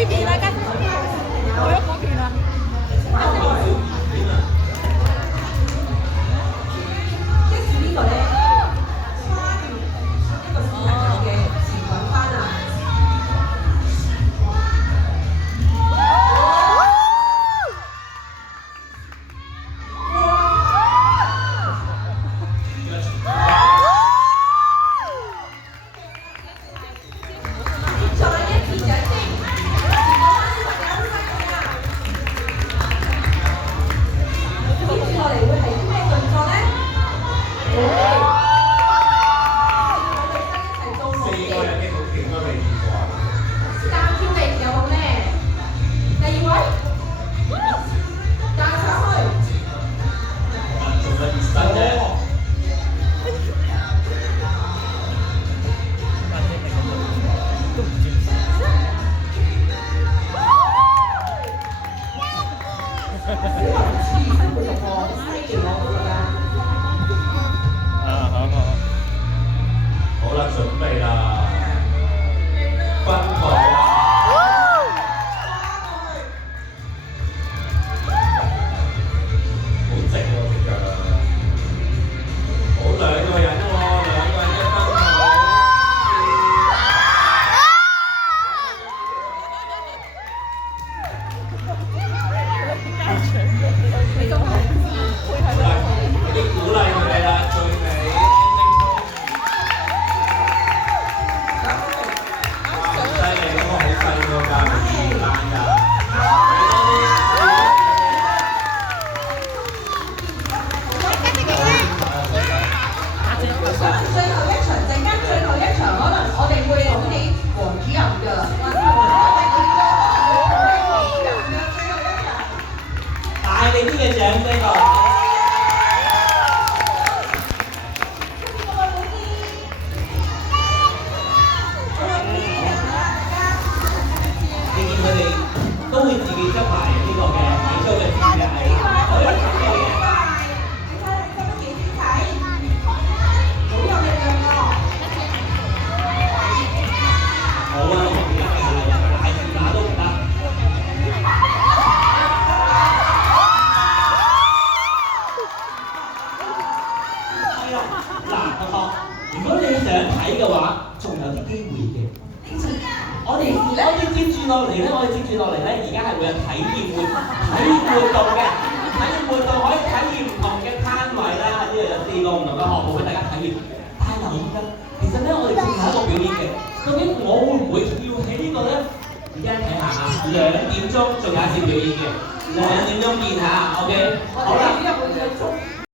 呢邊啦，跟去咗嗰邊啦。即係呢個咧，花園一個小朋友嘅前滾翻啊！好啦，準備啦，分台啦，好直喎隻腳，好兩個人喎，兩個人一分台。啲鼓勵佢哋啦，最尾。最後一場，陣間最後一場，可能我哋會好似黃主任㗎，大力啲嘅掌聲啊！你見佢哋都會自己執埋呢個嘅體操嘅姿勢，好有特色嘅。好啊，大字打都唔得。係啦，嗱，同學，如果你想睇嘅話，仲有啲機會嘅。我哋接住落嚟咧，而家係會有體驗活動嘅。體驗活動可以體驗唔同嘅攤位啦，呢度有4個唔同嘅項目俾大家體驗。但係留意㗎，其實咧我哋仲有一個表演嘅。究竟我會唔會跳起呢個咧？而家睇下啊，2點鐘仲有一次表演嘅，2點鐘見下 ，OK， 好啦。